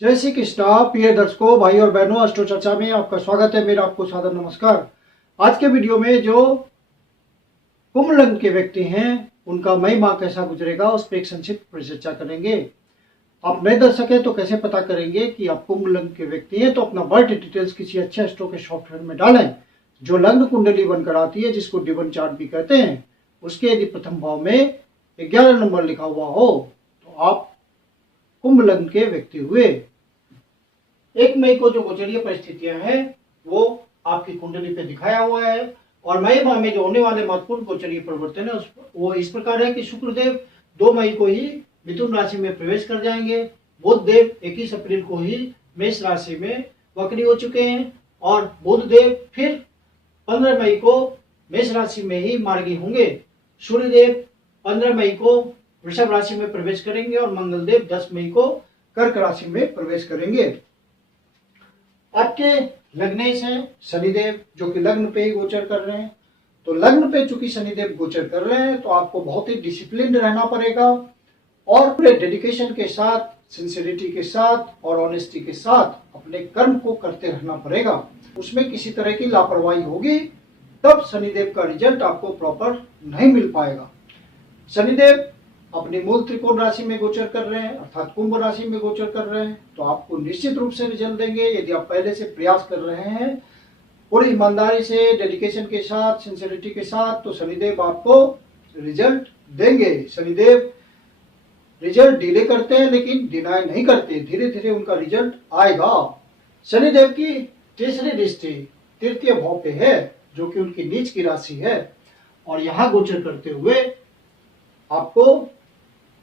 जय श्री कृष्णा। प्रिय दर्शकों, भाई और बहनों, अष्टो चर्चा में आपका स्वागत है। मेरा आपको सादर नमस्कार। आज के वीडियो में जो कुंभ लग्न के व्यक्ति हैं उनका मई माह कैसा गुजरेगा उस पर एक संक्षिप्त परिचर्चा करेंगे। आप नए दर्शक हैं तो कैसे पता करेंगे कि आप कुंभ लग्न के व्यक्ति हैं? तो अपना बर्थ डिटेल्स किसी अच्छे एस्ट्रो के सॉफ्टवेयर में डालें जो लग्न कुंडली बनकर आती है, जिसको डिवन चार्ट भी कहते हैं। उसके यदि प्रथम भाव में 11 नंबर लिखा हुआ हो तो आप कुंभ लग्न के व्यक्ति हुए। 1 मई को जो गोचरीय परिस्थितियां हैं वो आपकी कुंडली पे दिखाया हुआ है। और मई माह में जो होने वाले महत्वपूर्ण गोचरीय परिवर्तन है वो इस प्रकार है कि शुक्रदेव 2 मई को ही मिथुन राशि में प्रवेश कर जाएंगे। बुध देव 21 अप्रैल को ही मेष राशि में वक्री हो चुके हैं और बुध देव फिर 15 मई को मेष राशि में ही मार्गी होंगे। सूर्यदेव 15 मई को वृषभ राशि में प्रवेश करेंगे और मंगलदेव 10 मई को कर्क राशि में प्रवेश करेंगे। आपके लग्नेश हैं शनिदेव, जो कि लग्न पे ही गोचर कर रहे हैं। तो लग्न पे चूंकि शनिदेव गोचर कर रहे हैं तो आपको बहुत ही डिसिप्लिन रहना पड़ेगा और पूरे डेडिकेशन के साथ, सिंसियरिटी के साथ और ऑनेस्टी के साथ अपने कर्म को करते रहना पड़ेगा। उसमें किसी तरह की लापरवाही होगी तब शनिदेव का रिजल्ट आपको प्रॉपर नहीं मिल पाएगा। शनिदेव अपनी मूल त्रिकोण राशि में गोचर कर रहे हैं, अर्थात कुंभ राशि में गोचर कर रहे हैं, तो आपको निश्चित रूप से रिजल्ट देंगे। यदि आप पहले से प्रयास कर रहे हैं पूरी ईमानदारी से, डेडिकेशन के साथ, सिंसियरिटी के साथ, तो शनिदेव आपको रिजल्ट देंगे। शनिदेव रिजल्ट डिले करते हैं लेकिन डिनाई नहीं करते, धीरे धीरे उनका रिजल्ट आएगा। शनिदेव की तीसरी दृष्टि तृतीय भाव पे है, जो कि उनकी नीच की राशि है, और यहाँ गोचर करते हुए आपको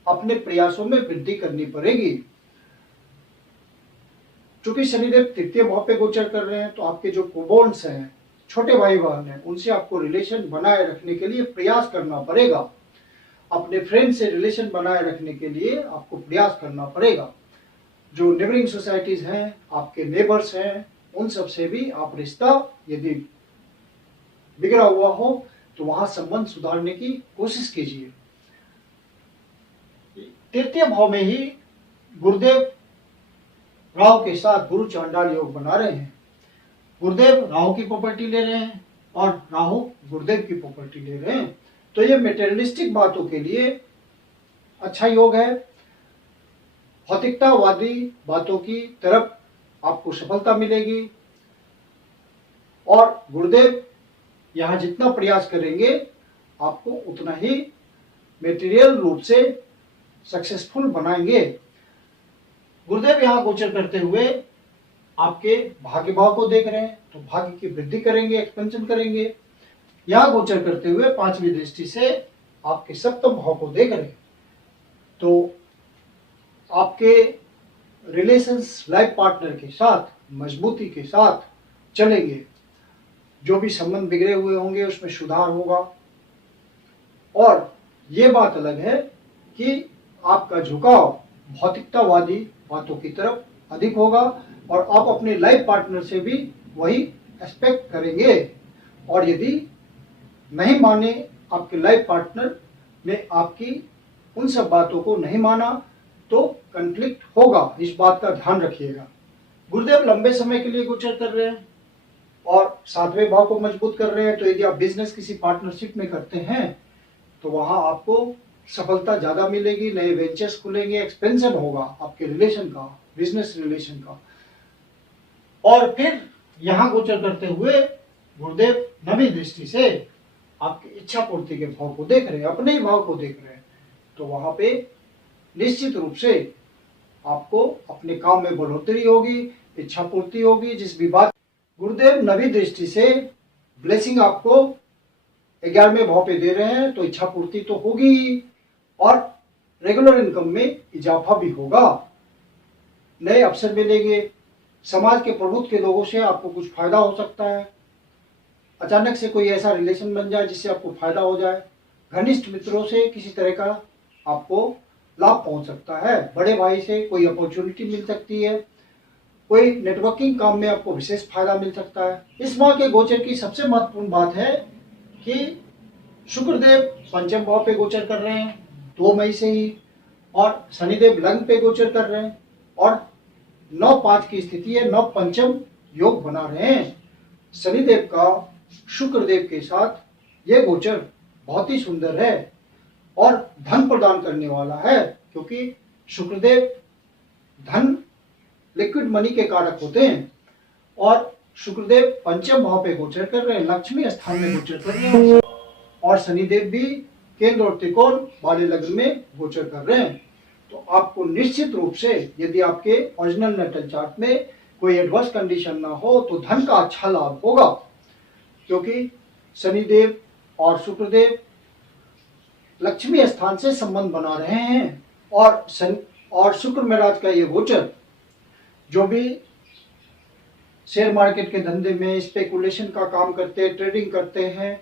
अपने प्रयासों में वृद्धि करनी पड़ेगी। चूंकि शनिदेव तृतीय भाव पे गोचर कर रहे हैं तो आपके जो कुबोन्स हैं, छोटे भाई बहन हैं, उनसे आपको रिलेशन बनाए रखने के लिए प्रयास करना पड़ेगा। अपने फ्रेंड से रिलेशन बनाए रखने के लिए आपको प्रयास करना पड़ेगा। जो नेबरिंग सोसाइटीज हैं, आपके नेबर्स हैं, उन सब से भी आप रिश्ता यदि बिगड़ा हुआ हो तो वहां संबंध सुधारने की कोशिश कीजिए। तृतीय भाव में ही गुरुदेव राहु के साथ गुरु चांडाल योग बना रहे हैं। गुरुदेव राहु की प्रॉपर्टी ले रहे हैं और राहु गुरुदेव की प्रॉपर्टी ले रहे हैं, तो ये मेटेरियलिस्टिक बातों के लिए अच्छा योग है। भौतिकतावादी बातों की तरफ आपको सफलता मिलेगी और गुरुदेव यहाँ जितना प्रयास करेंगे आपको उतना ही मेटीरियल रूप से सक्सेसफुल बनाएंगे। गुरुदेव यहाँ गोचर करते हुए आपके भाग्य भाव को देख रहे हैं तो भाग्य की वृद्धि करेंगे, एक्सपेंशन करेंगे। यहाँ गोचर करते हुए 5वीं दृष्टि से आपके सप्तम भाव को देख रहे हैं तो आपके रिलेशंस लाइफ पार्टनर के साथ मजबूती के साथ चलेंगे। जो भी संबंध बिगड़े हुए होंगे उसमें सुधार होगा। और ये बात अलग है कि आपका झुकाव भौतिकतावादी बातों की तरफ अधिक होगा और आप अपने लाइफ पार्टनर से भी वही एक्सपेक्ट करेंगे। और यदि नहीं माने आपके लाइफ पार्टनर ने आपकी उन सब बातों को नहीं माना तो कॉन्फ्लिक्ट होगा, इस बात का ध्यान रखिएगा। गुरुदेव लंबे समय के लिए गोचर कर रहे हैं और 7वें भाव को मजबूत कर रहे हैं, तो यदि आप बिजनेस किसी पार्टनरशिप में करते हैं तो वहां आपको सफलता ज्यादा मिलेगी, नए वेंचर्स खुलेंगे, एक्सपेंशन होगा आपके रिलेशन का, बिजनेस रिलेशन का। और फिर यहां गोचर करते हुए गुरुदेव नवी दृष्टि से आपकी इच्छा पूर्ति के भाव को देख रहे हैं, अपने ही भाव को देख रहे हैं, तो वहां पे निश्चित रूप से आपको अपने काम में बढ़ोतरी होगी, इच्छा पूर्ति होगी। जिस भी बात गुरुदेव नवी दृष्टि से ब्लेसिंग आपको 11वें भाव पे दे रहे हैं तो इच्छा पूर्ति तो होगी ही और रेगुलर इनकम में इजाफा भी होगा, नए अवसर मिलेंगे। समाज के प्रभुत्व के लोगों से आपको कुछ फायदा हो सकता है, अचानक से कोई ऐसा रिलेशन बन जाए जिससे आपको फायदा हो जाए। घनिष्ठ मित्रों से किसी तरह का आपको लाभ पहुंच सकता है, बड़े भाई से कोई अपॉर्चुनिटी मिल सकती है, कोई नेटवर्किंग काम में आपको विशेष फायदा मिल सकता है। इस माह के गोचर की सबसे महत्वपूर्ण बात है कि शुक्रदेव पंचम भाव पे गोचर कर रहे हैं 2 मई से ही और शनिदेव लग्न पे गोचर कर रहे हैं और 9-5 की स्थिति है, 9 पंचम योग बना रहे हैं। शनिदेव का शुक्रदेव के साथ यह गोचर बहुत ही सुंदर है और धन प्रदान करने वाला है, क्योंकि शुक्रदेव धन लिक्विड मनी के कारक होते हैं और शुक्रदेव पंचम भाव पे गोचर कर रहे हैं, लक्ष्मी स्थान में गोचर कर रहे हैं और शनिदेव भी केंद्र और त्रिकोण वाले लग्न में गोचर कर रहे हैं। तो आपको निश्चित रूप से यदि आपके ओरिजिनल नेटल चार्ट में कोई एडवर्स कंडीशन ना हो तो धन का अच्छा लाभ होगा, क्योंकि शनिदेव और शुक्रदेव लक्ष्मी स्थान से संबंध बना रहे हैं और शुक्र महाराज का ये गोचर जो भी शेयर मार्केट के धंधे में स्पेकुलेशन का काम करते हैं, ट्रेडिंग करते हैं,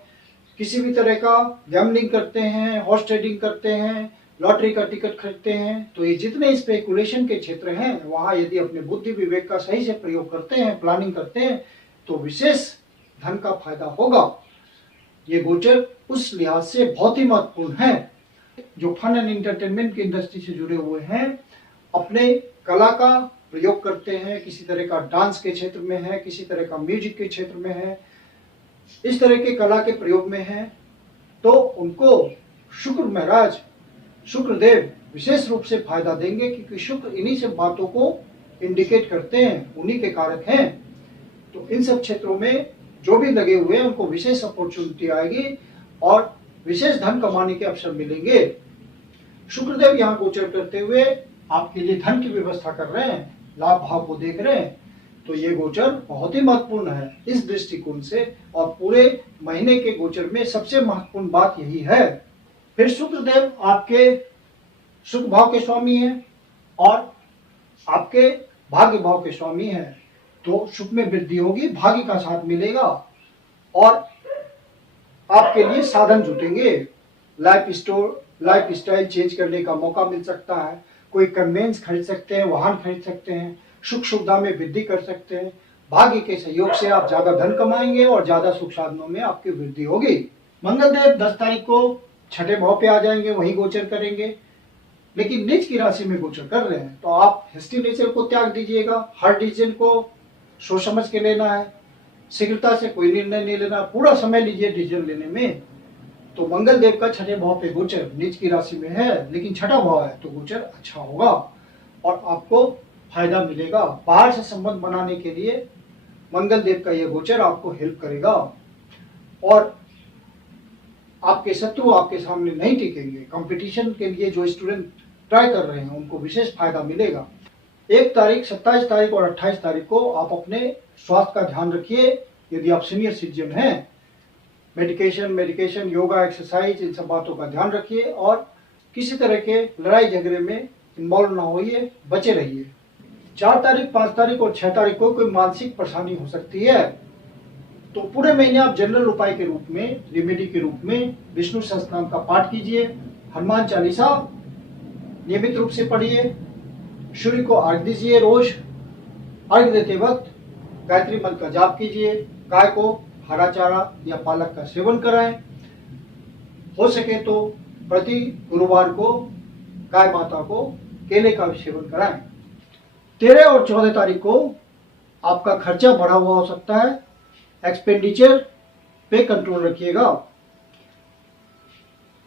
किसी भी तरह का गैम्बलिंग करते हैं, हॉर्स ट्रेडिंग करते हैं, लॉटरी का टिकट खरीदते हैं, तो ये जितने स्पेकुलेशन के क्षेत्र हैं वहाँ यदि अपने बुद्धि विवेक का सही से प्रयोग करते हैं, प्लानिंग करते हैं, तो विशेष धन का फायदा होगा। ये गोचर उस लिहाज से बहुत ही महत्वपूर्ण है। जो फन एंड एंटरटेनमेंट की इंडस्ट्री से जुड़े हुए हैं, अपने कला का प्रयोग करते हैं, किसी तरह का डांस के क्षेत्र में है, किसी तरह का म्यूजिक के क्षेत्र में है, इस तरह के कला के प्रयोग में है, तो उनको शुक्र महाराज शुक्रदेव विशेष रूप से फायदा देंगे, क्योंकि शुक्र इन्हीं सब बातों को इंडिकेट करते हैं, उन्हीं के कारक हैं। तो इन सब क्षेत्रों में जो भी लगे हुए हैं उनको विशेष अपॉर्चुनिटी आएगी और विशेष धन कमाने के अवसर मिलेंगे। शुक्रदेव यहाँ गोचर करते हुए आपके लिए धन की व्यवस्था कर रहे हैं, लाभ भाव को देख रहे हैं, तो ये गोचर बहुत ही महत्वपूर्ण है इस दृष्टिकोण से। और पूरे महीने के गोचर में सबसे महत्वपूर्ण बात यही है। फिर शुक्रदेव आपके सुख भाव के स्वामी हैं और आपके भाग्य भाव के स्वामी हैं, तो सुख में वृद्धि होगी, भाग्य का साथ मिलेगा और आपके लिए साधन जुटेंगे। लाइफ स्टाइल चेंज करने का मौका मिल सकता है, कोई कन्वेंस खरीद सकते हैं, वाहन खरीद सकते हैं, सुख सुविधा में वृद्धि कर सकते हैं। भाग्य के सहयोग से आप ज्यादा धन कमाएंगे और ज्यादा सुख साधनों में आपकी वृद्धि होगी। मंगल देव 10 तारीख को छठे भाव पे आ जाएंगे, वहीं गोचर करेंगे, लेकिन नीच की राशि में गोचर कर रहे हैं, तो आप हिस्ट्री नेचर को त्याग दीजिएगा। हर डिसीजन को सोच समझ के लेना है, शीघ्रता से कोई निर्णय नहीं लेना, पूरा समय लीजिए डिसीजन लेने में। तो मंगल देव का छठे भाव पे गोचर नीच की राशि में है, लेकिन छठा भाव है तो गोचर अच्छा होगा और आपको फायदा मिलेगा। बाहर से संबंध बनाने के लिए मंगल देव का यह गोचर आपको हेल्प करेगा और आपके शत्रु आपके सामने नहीं टिकेंगे। कंपटीशन के लिए जो स्टूडेंट ट्राई कर रहे हैं उनको विशेष फायदा मिलेगा। 1 तारीख, 27 तारीख और 28 तारीख को आप अपने स्वास्थ्य का ध्यान रखिए। यदि आप सीनियर सिटीजन हैं, मेडिकेशन, योगा, एक्सरसाइज, इन सब बातों का ध्यान रखिए और किसी तरह के लड़ाई झगड़े में इन्वॉल्व ना होइए, बचे रहिए। 4 तारीख, 5 तारीख और 6 तारीख को कोई मानसिक परेशानी हो सकती है, तो पूरे महीने आप जनरल उपाय के रूप में, रेमेडी के रूप में विष्णु सहस्त्रनाम का पाठ कीजिए, हनुमान चालीसा नियमित रूप से पढ़िए, सूर्य को अर्घ्य दीजिए, रोज अर्घ्य देते वक्त गायत्री मंत्र का जाप कीजिए, गाय को हरा चारा या पालक का सेवन कराएं, हो सके तो प्रति गुरुवार को गाय माता को केले का भी सेवन कराएं। 13 और 14 तारीख को आपका खर्चा बढ़ा हुआ हो सकता है, एक्सपेंडिचर पे कंट्रोल रखिएगा।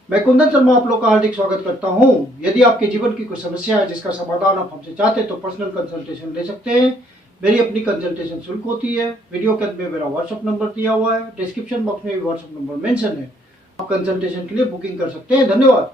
मैं कुंदन शर्मा आप लोग का हार्दिक स्वागत करता हूं। यदि आपके जीवन की कोई समस्या है जिसका समाधान आप हमसे चाहते हैं तो पर्सनल कंसल्टेशन ले सकते हैं। मेरी अपनी कंसल्टेशन शुल्क होती है। वीडियो के अंत में मेरा व्हाट्सएप नंबर दिया हुआ है, डिस्क्रिप्शन बॉक्स में भी व्हाट्सएप नंबर मेंशन है। आप कंसल्टेशन के लिए बुकिंग कर सकते हैं। धन्यवाद।